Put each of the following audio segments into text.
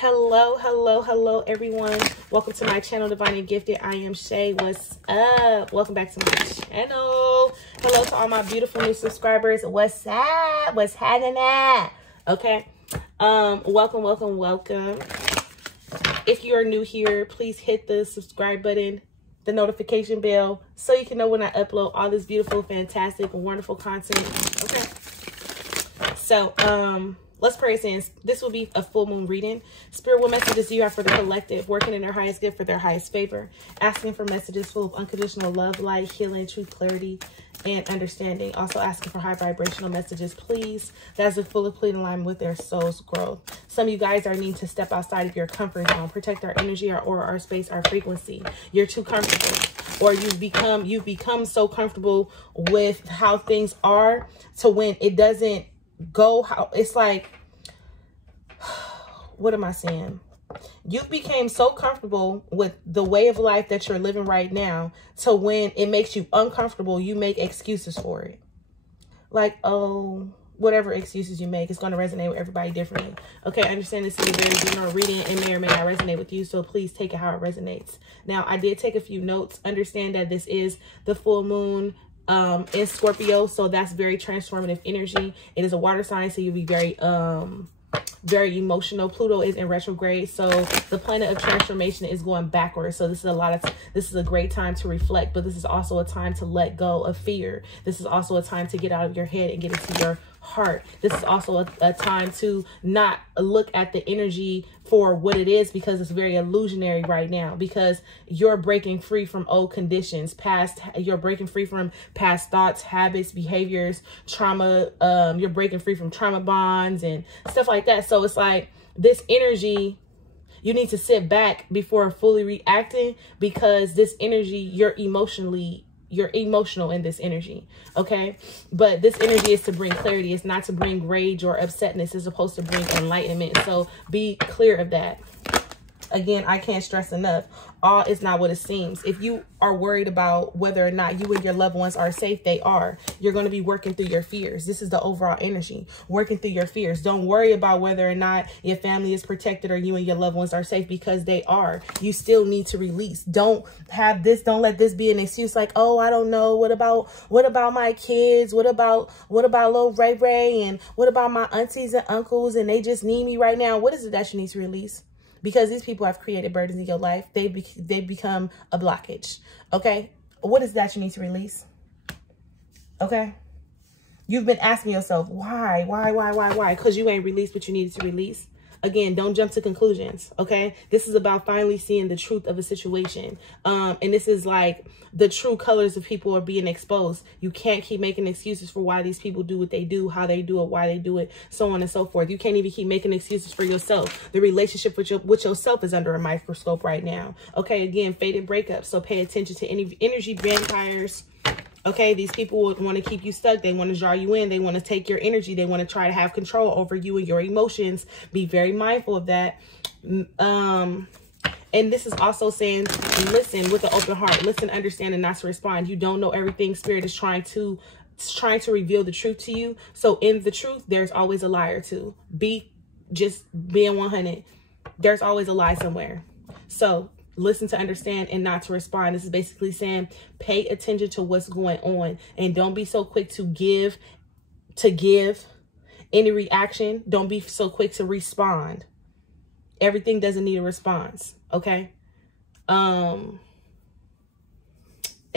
Hello everyone. Welcome to my channel, Divine and Gifted. I am Shay. What's up? Welcome back to my channel. Hello to all my beautiful new subscribers. What's up? What's happening? Okay. Welcome. If you are new here, please hit the subscribe button, the notification bell, so you can know when I upload all this beautiful, fantastic, wonderful content. Okay. So, let's pray us in. This will be a full moon reading. Spirit, what messages do you have for the collective, working in their highest good for their highest favor, asking for messages full of unconditional love, light, healing, truth, clarity, and understanding. Also asking for high vibrational messages, please, that's fully in alignment with their soul's growth. Some of you guys are needing to step outside of your comfort zone, protect our energy, our aura, our space, our frequency. You're too comfortable, or you've become so comfortable with how things are to when it doesn't go how it's like, what am I saying? You became so comfortable with the way of life that you're living right now to when it makes you uncomfortable, you make excuses for it. Like, oh, whatever excuses you make, it's going to resonate with everybody differently. Okay, I understand this is a very general reading and may or may not resonate with you, so please take it how it resonates. Now, I did take a few notes. Understand that this is the full moon in Scorpio, so that's very transformative energy. It is a water sign, so you'll be very emotional. Pluto is in retrograde, so the planet of transformation is going backwards. So this is a great time to reflect, but this is also a time to let go of fear. This is also a time to get out of your head and get into your heart. This is also a time to not look at the energy for what it is, because it's very illusionary right now, because you're breaking free from old conditions, you're breaking free from past thoughts, habits, behaviors, trauma. You're breaking free from trauma bonds and stuff like that. So it's like this energy, you need to sit back before fully reacting, because this energy, you're emotional in this energy. Okay. But this energy is to bring clarity. It's not to bring rage or upsetness. It's supposed to bring enlightenment. So be clear of that. Again, I can't stress enough, all is not what it seems. If you are worried about whether or not you and your loved ones are safe, they are. You're going to be working through your fears. This is the overall energy, working through your fears. Don't worry about whether or not your family is protected or you and your loved ones are safe, because they are. You still need to release. Don't let this be an excuse like, oh, I don't know. What about my kids? What about little Ray Ray? And what about my aunties and uncles? And they just need me right now. What is it that you need to release? Because these people have created burdens in your life. They become a blockage. Okay. What is that you need to release? Okay. You've been asking yourself, why? Because you ain't released what you needed to release. Again, don't jump to conclusions. Okay. This is about finally seeing the truth of a situation. And this is like the true colors of people are being exposed. You can't keep making excuses for why these people do what they do, how they do it, why they do it, so on and so forth. You can't even keep making excuses for yourself. The relationship with yourself is under a microscope right now. Okay. Again, fated breakups. So pay attention to any energy vampires. Okay, these people want to keep you stuck. They want to draw you in. They want to take your energy. They want to try to have control over you and your emotions. Be very mindful of that. And this is also saying, listen with an open heart. Listen, understand, and not to respond. You don't know everything. Spirit is trying to reveal the truth to you. So in the truth, there's always a lie or two. Just being 100. There's always a lie somewhere. So listen to understand and not to respond. This is basically saying pay attention to what's going on, and don't be so quick to give any reaction. Don't be so quick to respond. Everything doesn't need a response. Okay. And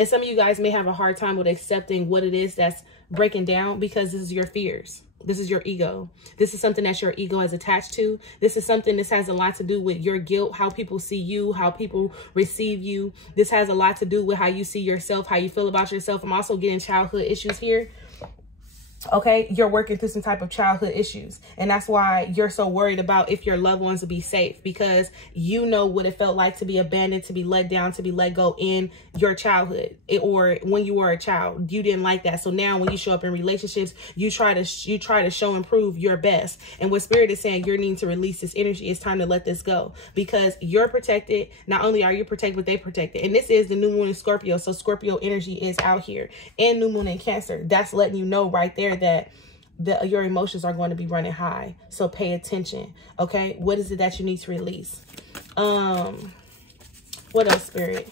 some of you guys may have a hard time with accepting what it is that's breaking down, because this is your fears. This is your ego. This is something that your ego is attached to. This is something that has a lot to do with your guilt, how people see you, how people receive you. This has a lot to do with how you see yourself, how you feel about yourself. I'm also getting childhood issues here. Okay, you're working through some type of childhood issues, and that's why you're so worried about if your loved ones will be safe, because you know what it felt like to be abandoned, to be let down, to be let go in your childhood, or when you were a child. You didn't like that. So now when you show up in relationships, you try to show and prove your best. And what Spirit is saying, you're needing to release this energy. It's time to let this go, because you're protected. Not only are you protected, but they protected. And this is the new moon in Scorpio, so Scorpio energy is out here, and new moon in Cancer. That's letting you know right there that your emotions are going to be running high. So pay attention. Okay. What is it that you need to release? What else, Spirit?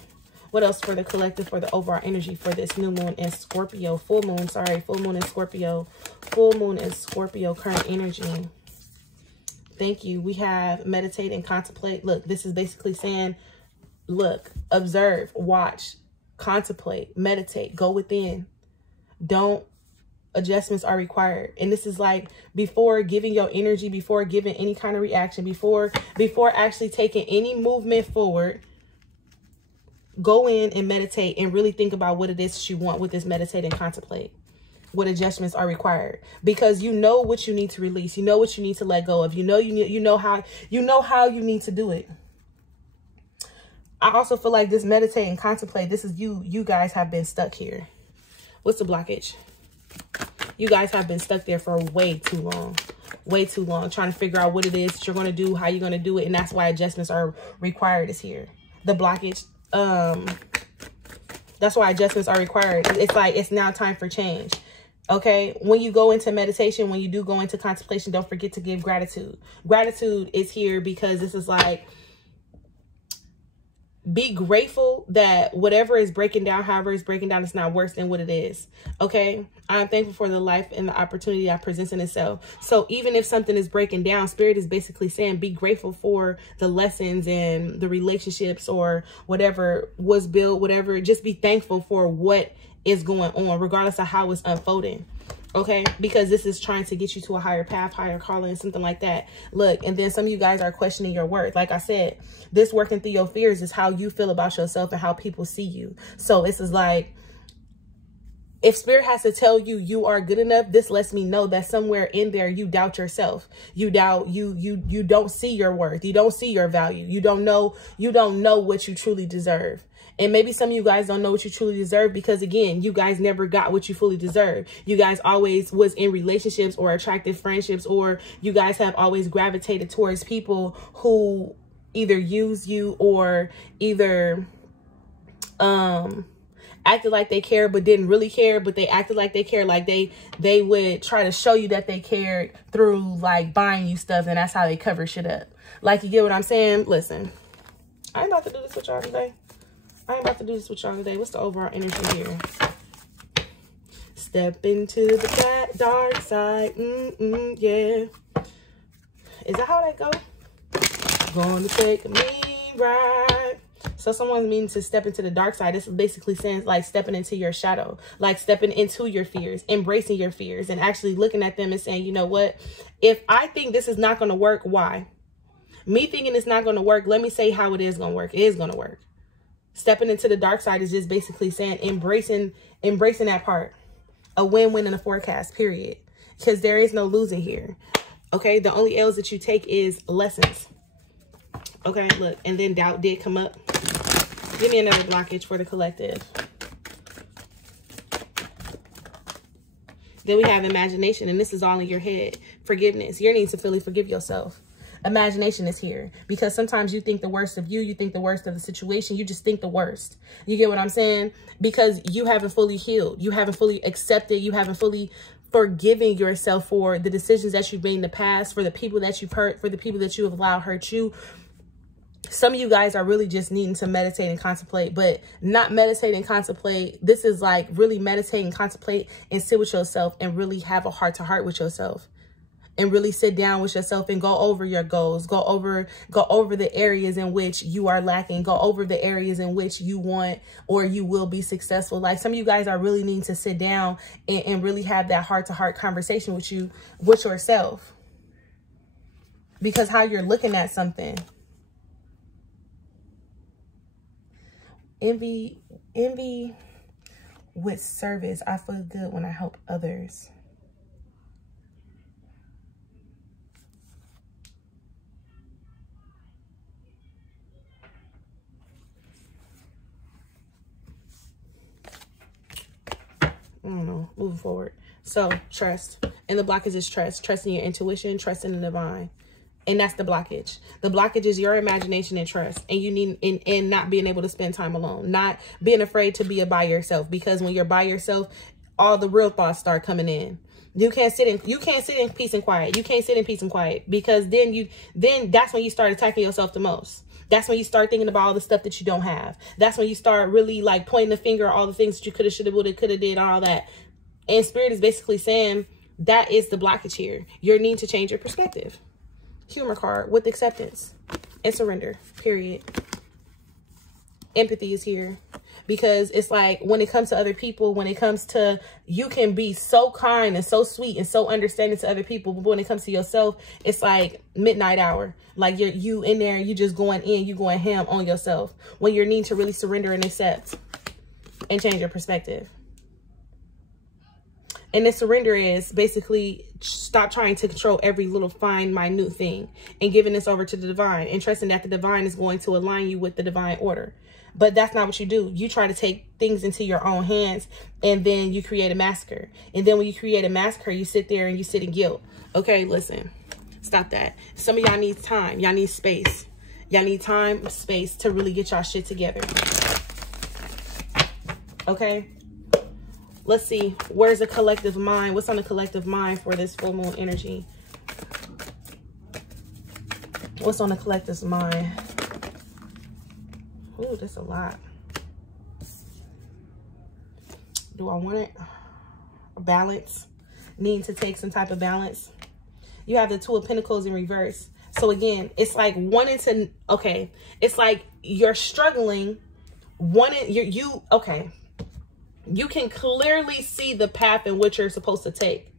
What else for the collective, for the overall energy for this new moon in Scorpio? Full moon, sorry. Full moon in Scorpio. Full moon in Scorpio, current energy. Thank you. We have meditate and contemplate. Look, this is basically saying, look, observe, watch, contemplate, meditate, go within. Don't, adjustments are required. And this is like before giving your energy, before giving any kind of reaction, before actually taking any movement forward, go in and meditate and really think about what it is that you want with this meditate and contemplate. What adjustments are required, because you know what you need to release. You know what you need to let go of. You know how you need to do it. I also feel like this meditate and contemplate, this is you guys have been stuck here. What's the blockage? You guys have been stuck there for way too long. Way too long, trying to figure out what it is that you're going to do, how you're going to do it. And that's why adjustments are required is here. The blockage, that's why adjustments are required. It's like, it's now time for change. Okay. When you go into meditation, when you do go into contemplation, don't forget to give gratitude. Gratitude is here because this is like, be grateful that whatever is breaking down, however it's breaking down, it's not worse than what it is. Okay. I'm thankful for the life and the opportunity that presents in itself. So even if something is breaking down, Spirit is basically saying, be grateful for the lessons and the relationships or whatever was built, whatever, just be thankful for what is going on, regardless of how it's unfolding. Okay, because this is trying to get you to a higher path, higher calling, something like that. Look, and then some of you guys are questioning your worth. Like I said, this working through your fears is how you feel about yourself and how people see you. So this is like, if Spirit has to tell you you are good enough, this lets me know that somewhere in there you doubt yourself. You doubt you don't see your worth. You don't see your value. You don't know what you truly deserve. And maybe some of you guys don't know what you truly deserve because, again, you guys never got what you fully deserve. You guys always was in relationships or attractive friendships, or you guys have always gravitated towards people who either use you or either acted like they cared but didn't really care, but they acted like they cared. Like they would try to show you that they cared through like buying you stuff, and that's how they cover shit up. Like, you get what I'm saying? Listen, I ain't about to do this with y'all today. What's the overall energy here? Step into the dark side. Yeah. Is that how that go? Gonna take me right. So someone's meaning to step into the dark side. This is basically saying like stepping into your shadow, like stepping into your fears, embracing your fears, and actually looking at them and saying, you know what? If I think this is not going to work, why? Me thinking it's not going to work, let me say how it is going to work. It is going to work. Stepping into the dark side is just basically saying embracing that part. A win-win in a forecast, period. Because there is no losing here. Okay, the only L's that you take is lessons. Okay, look, and then doubt did come up. Give me another blockage for the collective. Then we have imagination, and this is all in your head. Forgiveness. You need to fully forgive yourself. Imagination is here because sometimes you think the worst of you. You think the worst of the situation. You just think the worst. You get what I'm saying? Because you haven't fully healed. You haven't fully accepted. You haven't fully forgiving yourself for the decisions that you've made in the past, for the people that you've hurt, for the people that you have allowed hurt you. Some of you guys are really just needing to meditate and contemplate, but not meditate and contemplate. This is like really meditate and contemplate and sit with yourself and really have a heart-to-heart with yourself. And really sit down with yourself and go over your goals, go over the areas in which you are lacking, go over the areas in which you want or you will be successful. Like some of you guys are really needing to sit down and really have that heart-to-heart conversation with yourself. Because how you're looking at something. Envy with service. I feel good when I help others. I don't know, moving forward. So trust. And the blockage is trust. Trusting your intuition, trusting the divine. And that's the blockage. The blockage is your imagination and trust. And you need, and not being able to spend time alone. Not being afraid to be by yourself. Because when you're by yourself, all the real thoughts start coming in. You can't sit in peace and quiet. You can't sit in peace and quiet, because then that's when you start attacking yourself the most. That's when you start thinking about all the stuff that you don't have. That's when you start really like pointing the finger at all the things that you could have, should have, would have, could have did, all that. And Spirit is basically saying that is the blockage here. Your need to change your perspective. Humor card with acceptance and surrender, period. Empathy is here, because it's like when it comes to other people, when it comes to, you can be so kind and so sweet and so understanding to other people, but when it comes to yourself, it's like midnight hour. Like you in there, you just going in, you going ham on yourself, when you need to really surrender and accept and change your perspective. And the surrender is basically stop trying to control every little fine, minute thing, and giving this over to the divine and trusting that the divine is going to align you with the divine order. But that's not what you do. You try to take things into your own hands, and then you create a massacre. And then when you create a massacre, you sit there and you sit in guilt. Okay, listen, stop that. Some of y'all need time. Y'all need space. Y'all need time, space to really get y'all shit together. Okay. Let's see. Where's the collective mind? What's on the collective mind for this full moon energy? What's on the collective's mind? Ooh, that's a lot. Do I want it? Balance. Need to take some type of balance. You have the Two of Pentacles in reverse. So again, it's like wanting to, okay. It's like you're struggling, okay. You can clearly see the path in which you're supposed to take,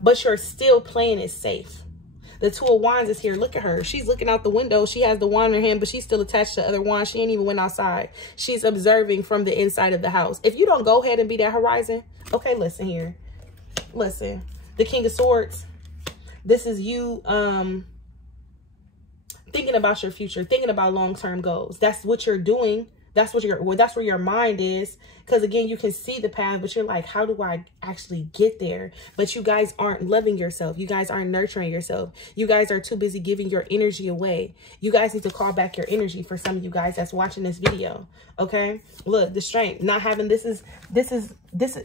but you're still playing it safe. The Two of Wands is here. Look at her. She's looking out the window. She has the wand in her hand, but she's still attached to the other wand. She ain't even went outside. She's observing from the inside of the house. If you don't go ahead and be that horizon, okay, listen here. Listen. The King of Swords. This is you thinking about your future, thinking about long-term goals. That's what you're doing. That's what that's where your mind is. Because again, you can see the path, but you're like, how do I actually get there? But you guys aren't loving yourself. You guys aren't nurturing yourself. You guys are too busy giving your energy away. You guys need to call back your energy for some of you guys that's watching this video. Okay. Look, the strength, not having, this is,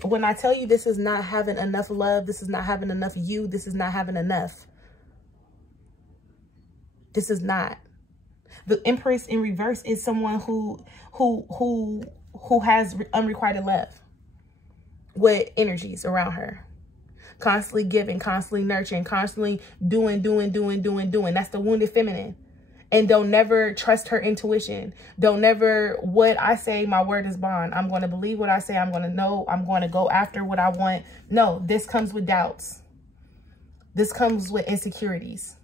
when I tell you this is not having enough love, this is not having enough you, this is not having enough. This is not. The Empress in reverse is someone who has unrequited love with energies around her. Constantly giving, constantly nurturing, constantly doing. That's the wounded feminine. And don't never trust her intuition. Don't never, what I say, my word is bond. I'm going to believe what I say. I'm going to know. I'm going to go after what I want. No, this comes with doubts. This comes with insecurities.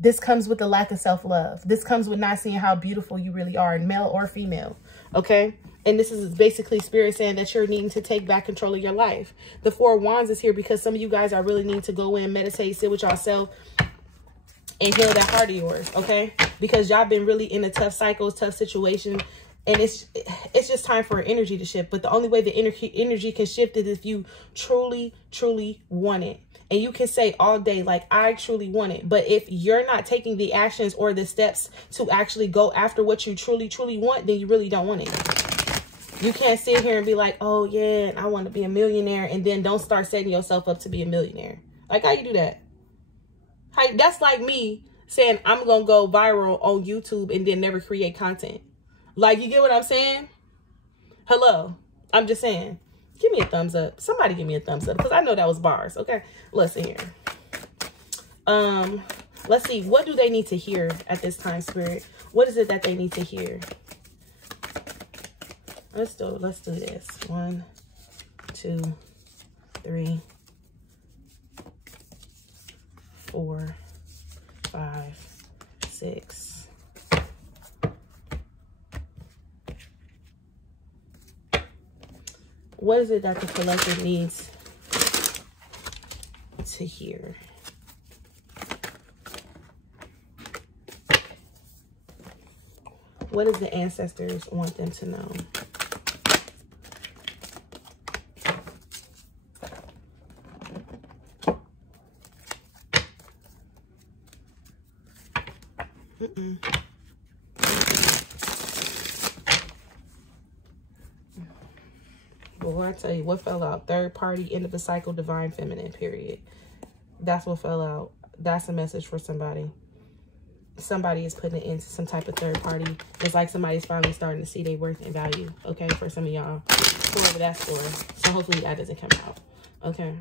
This comes with the lack of self-love. This comes with not seeing how beautiful you really are, male or female. Okay. And this is basically Spirit saying that you're needing to take back control of your life. The Four of Wands is here because some of you guys are really needing to go in, meditate, sit with yourself, and heal that heart of yours. Okay. Because y'all been really in a tough cycle, tough situation. And it's just time for an energy to shift. But the only way the energy can shift is if you truly, truly want it. And you can say all day, like, I truly want it. But if you're not taking the actions or the steps to actually go after what you truly, truly want, then you really don't want it. You can't sit here and be like, oh, yeah, I want to be a millionaire. And then don't start setting yourself up to be a millionaire. Like, how you do that? That's like me saying I'm going to go viral on YouTube and then never create content. Like, you get what I'm saying? Hello. I'm just saying. Give me a thumbs up. Somebody give me a thumbs up because I know that was bars. Okay. Listen here. Let's see. What do they need to hear at this time, Spirit? What is it that they need to hear? Let's do this. 1, 2, 3, 4, 5, 6. What is it that the collective needs to hear? What does the ancestors want them to know? Well, I tell you what fell out. Third party, end of the cycle, divine feminine, period. That's what fell out. That's a message for somebody. Somebody is putting it into some type of third party. It's like somebody's finally starting to see their worth and value. Okay, for some of y'all, whoever that's for. So hopefully that doesn't come out. Okay.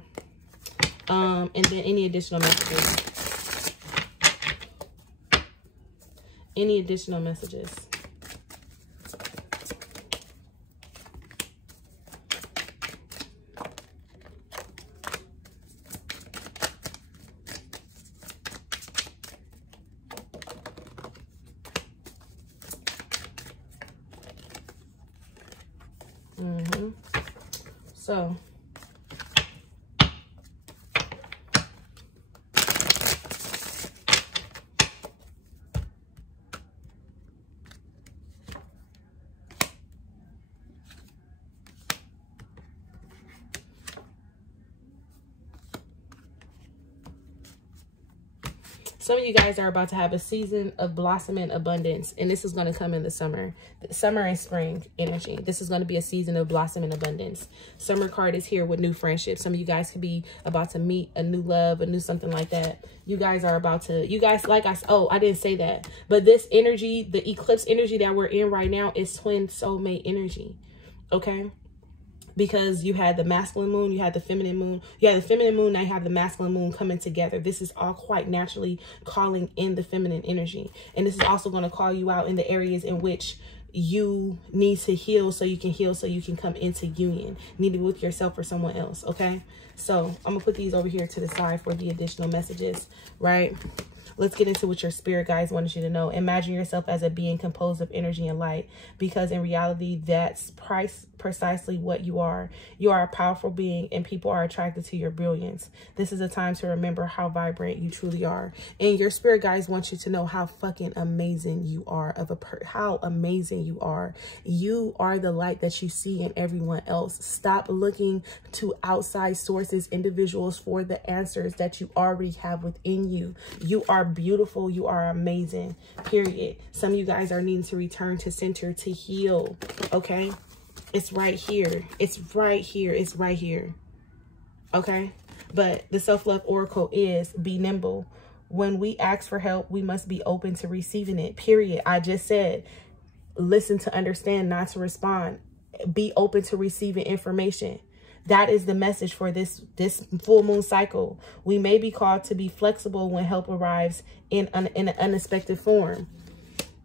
And then any additional messages. Any additional messages. So some of you guys are about to have a season of blossoming abundance, and this is going to come in the summer and spring energy. This is going to be a season of blossoming abundance. Summer card is here with new friendships. Some of you guys could be about to meet a new love, a new something like that. You guys are about to, I didn't say that, but this energy, the eclipse energy that we're in right now is twin soulmate energy. Okay. Because you had the masculine moon, you had the feminine moon. You had the feminine moon, now you have the masculine moon coming together. This is all quite naturally calling in the feminine energy. And this is also going to call you out in the areas in which you need to heal so you can come into union, neither with yourself or someone else. Okay. So I'm going to put these over here to the side for the additional messages, right? Let's get into what your spirit guides wanted you to know. Imagine yourself as a being composed of energy and light, because in reality, that's precisely what you are. You are a powerful being, and people are attracted to your brilliance. This is a time to remember how vibrant you truly are. And your spirit guides want you to know how fucking amazing you are, how amazing you are. You are the light that you see in everyone else. Stop looking to outside sources, individuals, for the answers that you already have within you. You are beautiful. You are amazing, period. Some of you guys are needing to return to center to heal. Okay. It's right here. It's right here. It's right here. Okay. But the self-love oracle is be nimble. When we ask for help, we must be open to receiving it, period. I just said, listen to understand, not to respond. Be open to receiving information. That is the message for this full moon cycle. We may be called to be flexible when help arrives in an unexpected form.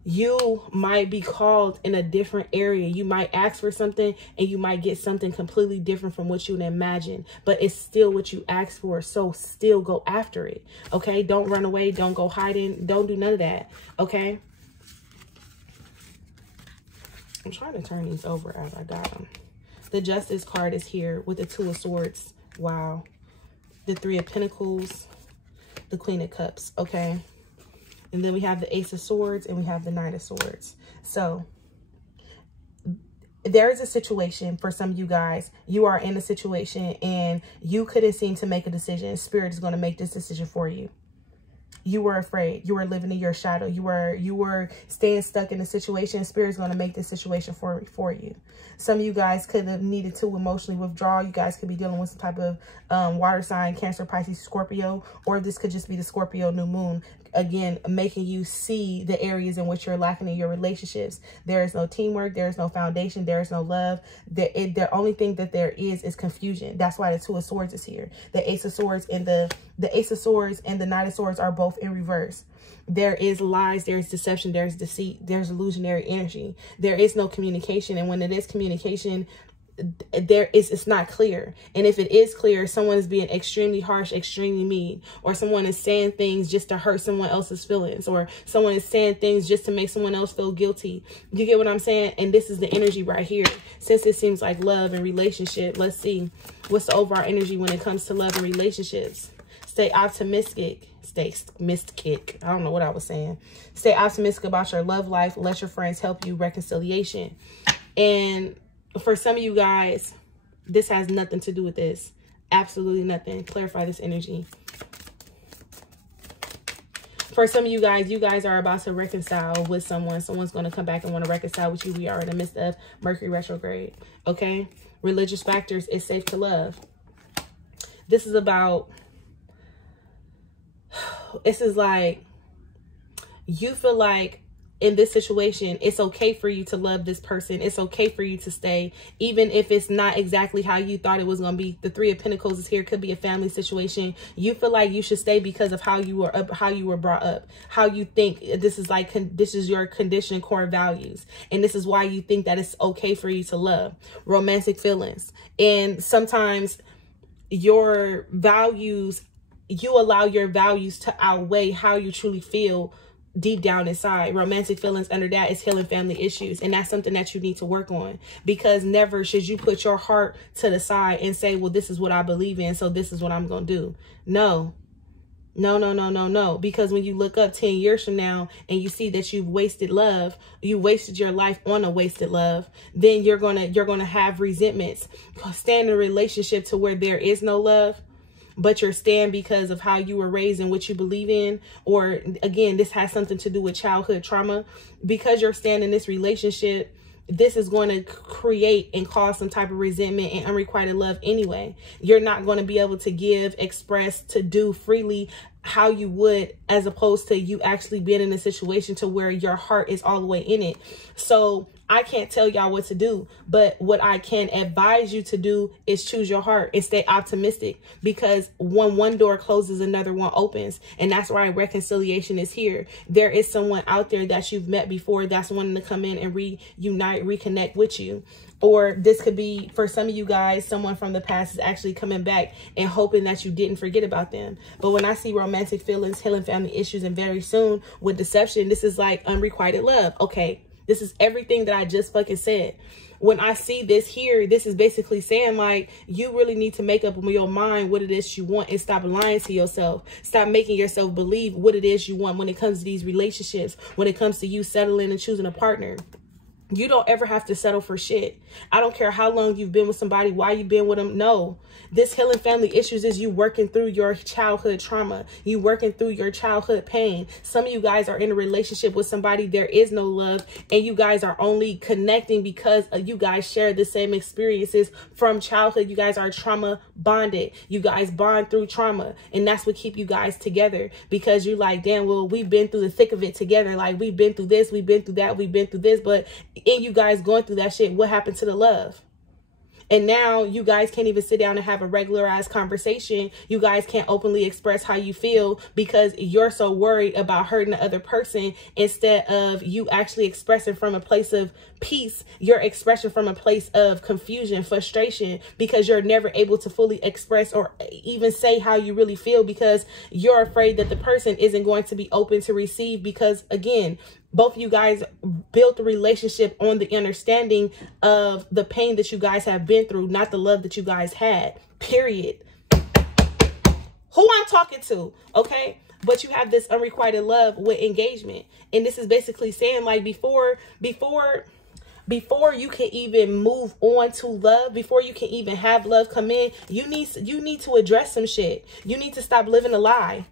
You might be called in a different area. You might ask for something and you might get something completely different from what you would imagine, but it's still what you asked for. So still go after it. Okay. Don't run away. Don't go hiding. Don't do none of that. Okay. I'm trying to turn these over as I got them. The Justice card is here with the Two of Swords. Wow. The Three of Pentacles, the Queen of Cups. Okay. And then we have the Ace of Swords and we have the Knight of Swords. So there is a situation for some of you guys. You are in a situation and you couldn't seem to make a decision. Spirit is going to make this decision for you. You were afraid. You were living in your shadow. You were staying stuck in a situation. Spirit is going to make this situation for you. Some of you guys could have needed to emotionally withdraw. You guys could be dealing with some type of water sign, Cancer, Pisces, Scorpio, or this could just be the Scorpio new moon. Again, making you see the areas in which you're lacking in your relationships. There is no teamwork. There is no foundation. There is no love. The only thing that there is confusion. That's why the Two of Swords is here. The Ace of Swords and the Ace of Swords and the Knight of Swords are both in reverse. There is lies, there is deception, there's deceit, there's illusionary energy. There is no communication. And when it is communication, it's not clear. And if it is clear, someone is being extremely harsh, extremely mean, or someone is saying things just to hurt someone else's feelings, or someone is saying things just to make someone else feel guilty. You get what I'm saying? And this is the energy right here. Since it seems like love and relationship, let's see what's the overall energy when it comes to love and relationships. Stay optimistic. Stay mystic. I don't know what I was saying. Stay optimistic about your love life. Let your friends help you. Reconciliation. And for some of you guys, this has nothing to do with this. Absolutely nothing. Clarify this energy. For some of you guys are about to reconcile with someone. Someone's going to come back and want to reconcile with you. We are in the midst of Mercury retrograde. Okay. Religious factors, it's safe to love. This is about, this is like, you feel like in this situation, it's okay for you to love this person. It's okay for you to stay, even if it's not exactly how you thought it was going to be. The Three of Pentacles is here. Could be a family situation. You feel like you should stay because of how you were up, how you were brought up, how you think this is like, this is your conditioned core values. And this is why you think that it's okay for you to love. Romantic feelings. And sometimes your values, you allow your values to outweigh how you truly feel deep down inside. Romantic feelings under that is healing family issues. And that's something that you need to work on, because never should you put your heart to the side and say, well, this is what I believe in, so this is what I'm going to do. No, no, no, no, no, no. Because when you look up 10 years from now and you see that you've wasted love, you wasted your life on a wasted love, then you're going to have resentments. Stay in a relationship to where there is no love, but you're staying because of how you were raised and what you believe in. Or again, this has something to do with childhood trauma. Because you're staying in this relationship, this is going to create and cause some type of resentment and unrequited love anyway. You're not going to be able to give, express, to do freely how you would, as opposed to you actually being in a situation to where your heart is all the way in it. So I can't tell y'all what to do, but what I can advise you to do is choose your heart and stay optimistic, because when one door closes, another one opens. And that's why reconciliation is here. There is someone out there that you've met before that's wanting to come in and reunite, reconnect with you. Or this could be, for some of you guys, someone from the past is actually coming back and hoping that you didn't forget about them. But when I see romantic feelings, healing family issues, and very soon with deception, this is like unrequited love. Okay, this is everything that I just fucking said. When I see this here, this is basically saying like, you really need to make up in your mind what it is you want and stop lying to yourself. Stop making yourself believe what it is you want when it comes to these relationships, when it comes to you settling and choosing a partner. You don't ever have to settle for shit. I don't care how long you've been with somebody, why you've been with them. No, this healing family issues is you working through your childhood trauma. You working through your childhood pain. Some of you guys are in a relationship with somebody, there is no love, and you guys are only connecting because you guys share the same experiences from childhood. You guys are trauma bonded. You guys bond through trauma, and that's what keep you guys together, because you're like, damn, well, we've been through the thick of it together. Like, we've been through this, we've been through that, we've been through this, but in you guys going through that shit, what happened to the love? And now you guys can't even sit down and have a regularized conversation. You guys can't openly express how you feel because you're so worried about hurting the other person, instead of you actually expressing from a place of peace. You're expressing from a place of confusion, frustration, because you're never able to fully express or even say how you really feel, because you're afraid that the person isn't going to be open to receive. Because again, both of you guys built a relationship on the understanding of the pain that you guys have been through, not the love that you guys had, period. Who I'm talking to, okay? But you have this unrequited love with engagement. And this is basically saying like, before you can even move on to love, before you can even have love come in, you need to address some shit. You need to stop living a lie.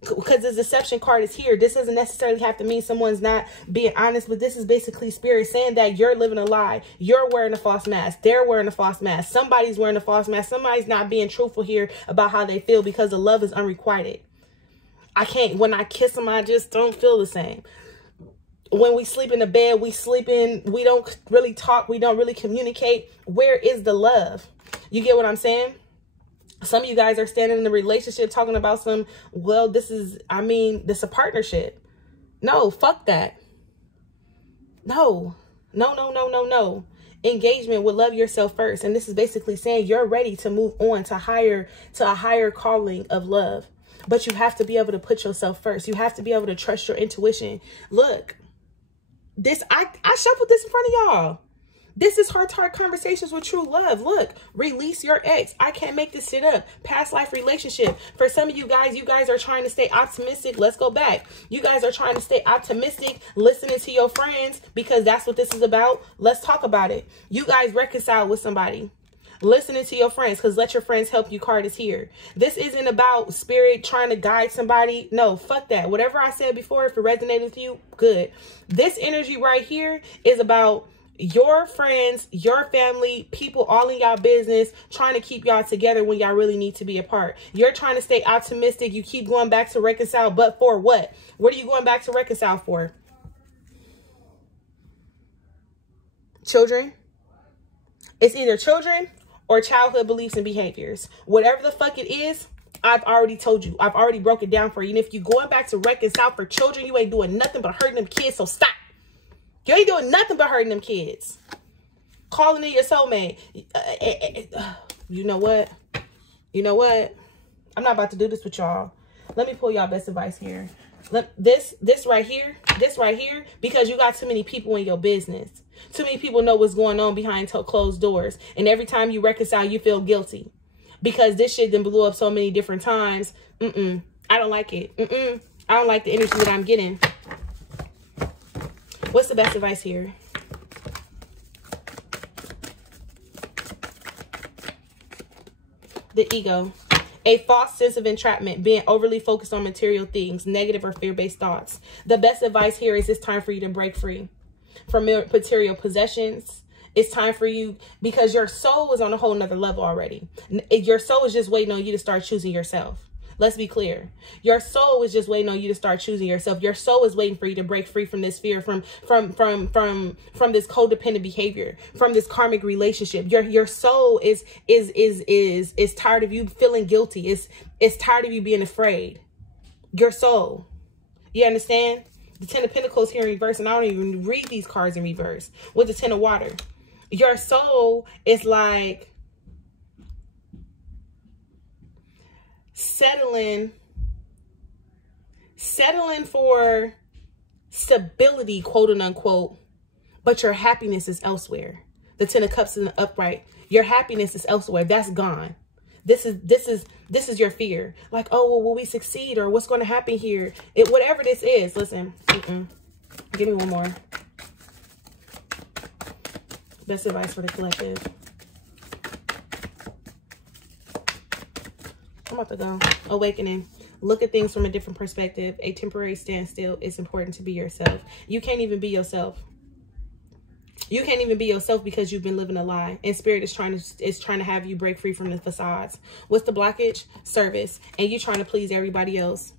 Because the deception card is here. This doesn't necessarily have to mean someone's not being honest, but this is basically spirit saying that you're living a lie. You're wearing a false mask. They're wearing a false mask. Somebody's wearing a false mask. Somebody's not being truthful here about how they feel, because the love is unrequited. When I kiss them, I just don't feel the same. When we sleep in the bed, we don't really talk. We don't really communicate. Where is the love? You get what I'm saying? Some of you guys are standing in a relationship talking about this is a partnership. No, fuck that. No. Engagement with love yourself first. And this is basically saying you're ready to move on to a higher calling of love. But you have to be able to put yourself first. You have to be able to trust your intuition. Look, I shuffled this in front of y'all. This is heart-to-heart conversations with true love. Look, release your ex. I can't make this shit up. Past life relationship. For some of you guys are trying to stay optimistic. Let's go back. You guys are trying to stay optimistic, listening to your friends, because that's what this is about. Let's talk about it. You guys reconcile with somebody. Listening to your friends, because let your friends help you card is here. This isn't about spirit trying to guide somebody. No, fuck that. Whatever I said before, if it resonated with you, good. This energy right here is about your friends, your family, people all in y'all business trying to keep y'all together when y'all really need to be apart. You're trying to stay optimistic. You keep going back to reconcile, but for what? What are you going back to reconcile for? Children. It's either children or childhood beliefs and behaviors. Whatever the fuck it is, I've already told you. I've already broke it down for you. And if you're going back to reconcile for children, you ain't doing nothing but hurting them kids, so stop. You ain't doing nothing but hurting them kids. Calling in your soulmate. You know what? You know what? I'm not about to do this with y'all. Let me pull y'all best advice here. This right here, because you got too many people in your business. Too many people know what's going on behind closed doors. And every time you reconcile, you feel guilty. Because this shit then blew up so many different times. I don't like it. I don't like the energy that I'm getting. What's the best advice here? The ego. A false sense of entrapment, being overly focused on material things, negative or fear-based thoughts. The best advice here is it's time for you to break free from material possessions. It's time for you, because your soul is on a whole nother level already. Your soul is just waiting on you to start choosing yourself. Let's be clear. Your soul is just waiting on you to start choosing yourself. Your soul is waiting for you to break free from this fear, from this codependent behavior, from this karmic relationship. Your soul is tired of you feeling guilty. It's tired of you being afraid. Your soul. You understand? The 10 of Pentacles here in reverse, and I don't even read these cards in reverse. With the 10 of Water. Your soul is like settling for stability, quote unquote, but your happiness is elsewhere. The 10 of Cups in the upright. Your happiness is elsewhere. That's gone. This is your fear. Like, oh, well, will we succeed, or what's going to happen here? Whatever this is, listen. Give me one more. Best advice for the collective. I'm about to go. Awakening. Look at things from a different perspective. A temporary standstill. It's important to be yourself. You can't even be yourself. You can't even be yourself because you've been living a lie. And Spirit is trying to have you break free from the facades. What's the blockage? Service. And you trying to please everybody else.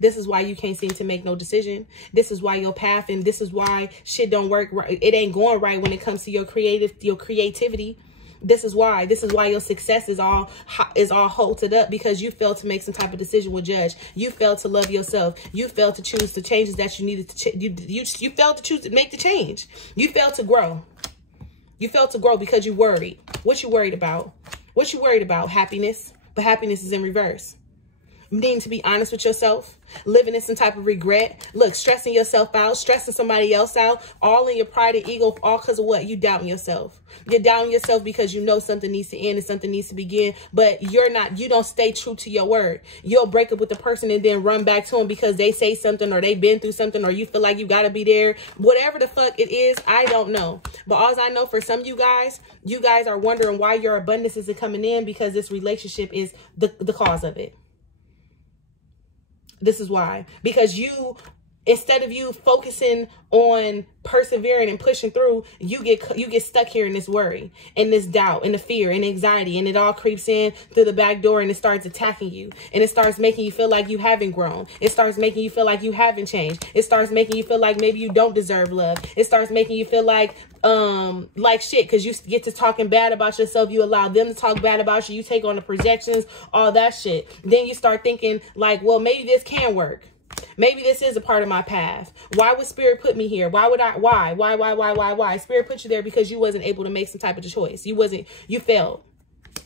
This is why you can't seem to make no decision. This is why your path, and this is why shit don't work right. It ain't going right when it comes to your creativity. This is why your success is all halted up, because you failed to make some type of decision with Judge. You failed to love yourself. You failed to choose the changes that you needed to. You failed to choose to make the change. You failed to grow. You failed to grow because you worried. What you worried about? What you worried about? Happiness. But happiness is in reverse. Needing to be honest with yourself, living in some type of regret. Look, stressing yourself out, stressing somebody else out, all in your pride and ego, all because of what? You doubting yourself. You're doubting yourself because you know something needs to end and something needs to begin, but you don't stay true to your word. You'll break up with the person and then run back to them because they say something, or they've been through something, or you feel like you got to be there. Whatever the fuck it is, I don't know. But all I know, for some of you guys are wondering why your abundance isn't coming in, because this relationship is the cause of it. This is why. Because instead of you focusing on persevering and pushing through, you get stuck here in this worry and this doubt and the fear and anxiety, and it all creeps in through the back door, and it starts attacking you, and it starts making you feel like you haven't grown. It starts making you feel like you haven't changed. It starts making you feel like maybe you don't deserve love. It starts making you feel like shit, because you get to talking bad about yourself. You allow them to talk bad about you. You take on the projections, all that shit. Then you start thinking like, well, maybe this can work. Maybe this is a part of my path. Why would Spirit put me here? Why? Spirit put you there because you wasn't able to make some type of choice. You failed.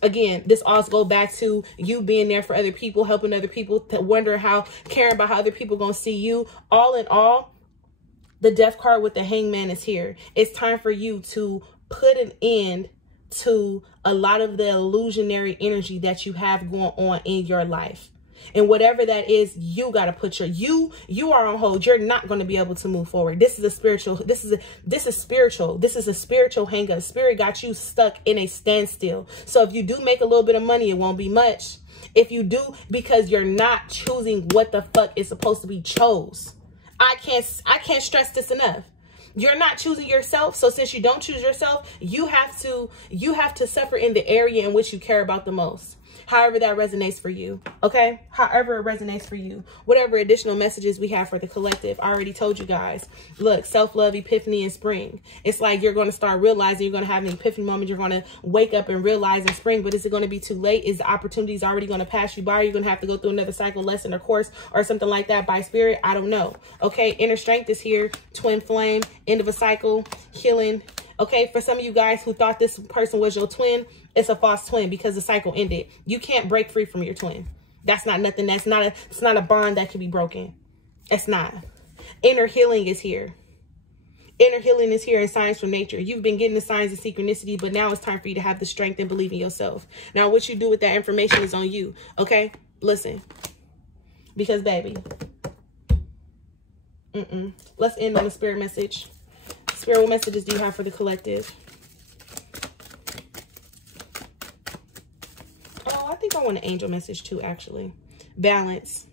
Again, this also goes back to you being there for other people, helping other people, caring about how other people going to see you. All in all, the Death card with the Hangman is here. It's time for you to put an end to a lot of the illusionary energy that you have going on in your life. And whatever that is, you got to put you are on hold. You're not going to be able to move forward. This is a spiritual hang up. Spirit got you stuck in a standstill. So if you do make a little bit of money, it won't be much. If you do, because you're not choosing what the fuck is supposed to be chose. I can't stress this enough. You're not choosing yourself. So since you don't choose yourself, you have to suffer in the area in which you care about the most. However that resonates for you, okay? However it resonates for you. Whatever additional messages we have for the collective. I already told you guys. Look, self-love, epiphany, and spring. It's like you're going to start realizing, you're going to have an epiphany moment. You're going to wake up and realize in spring, but is it going to be too late? Is the opportunities already going to pass you by? You're going to have to go through another cycle, lesson, or course, or something like that by spirit? I don't know. Okay, inner strength is here. Twin flame, end of a cycle, healing. Okay, for some of you guys who thought this person was your twin, it's a false twin because the cycle ended. You can't break free from your twin. That's not nothing. It's not a bond that can be broken. It's not. Inner healing is here. Inner healing is here in signs from nature. You've been getting the signs of synchronicity, but now it's time for you to have the strength and believe in yourself. Now, what you do with that information is on you. Okay? Listen. Because, baby. Let's end on a spirit message. Spirit, what messages do you have for the collective? I think I want an angel message too, actually. Balance.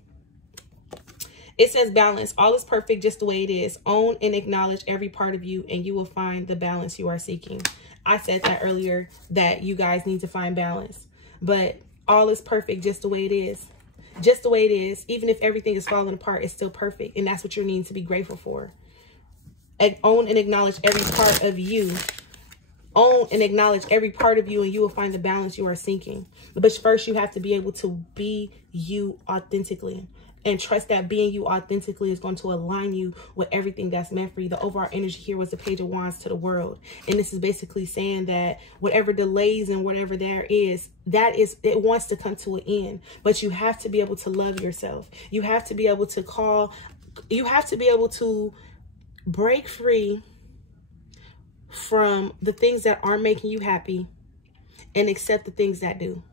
It says balance. All is perfect just the way it is. Own and acknowledge every part of you, and you will find the balance you are seeking. I said that earlier, that you guys need to find balance. But all is perfect just the way it is. Just the way it is. Even if everything is falling apart, it's still perfect. And that's what you're needing to be grateful for. Own and acknowledge every part of you. Own and acknowledge every part of you, and you will find the balance you are seeking. But first, you have to be able to be you authentically, and trust that being you authentically is going to align you with everything that's meant for you. The overall energy here was the Page of Wands to the world, and this is basically saying that whatever delays and whatever there is, it wants to come to an end. But you have to be able to love yourself. You have to be able to you have to be able to break free from the things that aren't making you happy and accept the things that do.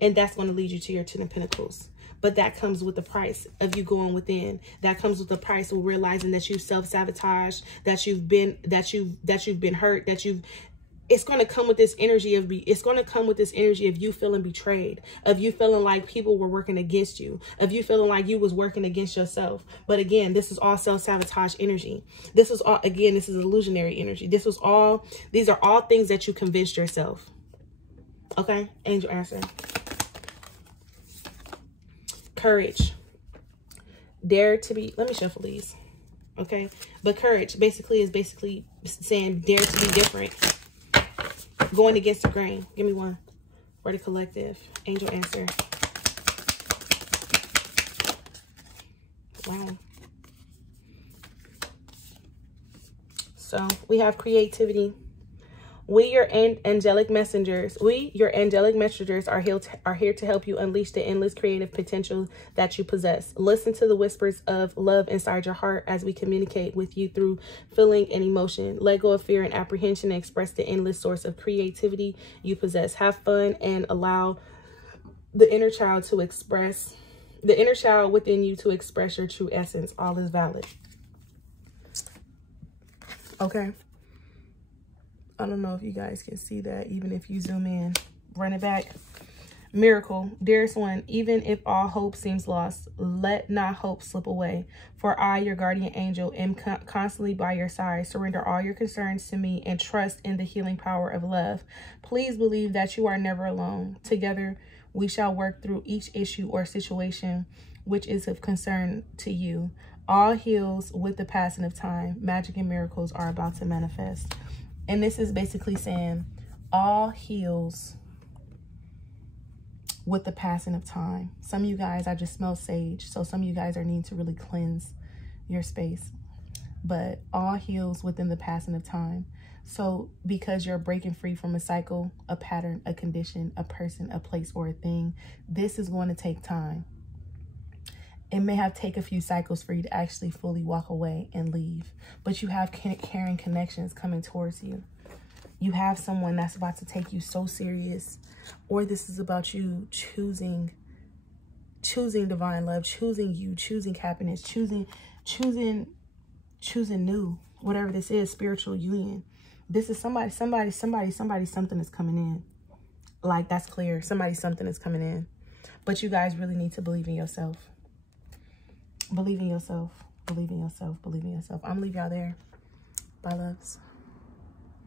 And that's going to lead you to your Ten of Pentacles. But that comes with the price of you going within. That comes with the price of realizing that you've self-sabotaged, that you've been hurt, it's going to come with this energy of you feeling betrayed, of you feeling like people were working against you, of you feeling like you was working against yourself. But again, this is all self-sabotage energy. This is illusionary energy. These are all things that you convinced yourself. Okay, angel answer. Courage. Dare to be, let me shuffle these. Okay, but courage is basically saying dare to be different. Going against the grain. Give me one for the collective. Angel answer. Wow. So we have creativity. We, your angelic messengers, are here to help you unleash the endless creative potential that you possess. Listen to the whispers of love inside your heart as we communicate with you through feeling and emotion. Let go of fear and apprehension and express the endless source of creativity you possess. Have fun and allow the inner child within you to express your true essence. All is valid. Okay. I don't know if you guys can see that, even if you zoom in. Run it back. Miracle. Dearest one, even if all hope seems lost, let not hope slip away. For I, your guardian angel, am constantly by your side. Surrender all your concerns to me and trust in the healing power of love. Please believe that you are never alone. Together, we shall work through each issue or situation which is of concern to you. All heals with the passing of time. Magic and miracles are about to manifest. And this is basically saying all heals with the passing of time. Some of you guys, I just smell sage. So some of you guys are needing to really cleanse your space. But all heals within the passing of time. So because you're breaking free from a cycle, a pattern, a condition, a person, a place, or a thing, this is going to take time. It may have taken a few cycles for you to actually fully walk away and leave. But you have caring connections coming towards you. You have someone that's about to take you so serious. Or this is about you choosing divine love, choosing you, choosing happiness, choosing new. Whatever this is, spiritual union. This is something is coming in. Like, that's clear. Something is coming in. But you guys really need to believe in yourself. Believe in yourself. Believe in yourself. Believe in yourself. I'm going to leave y'all there. Bye, loves.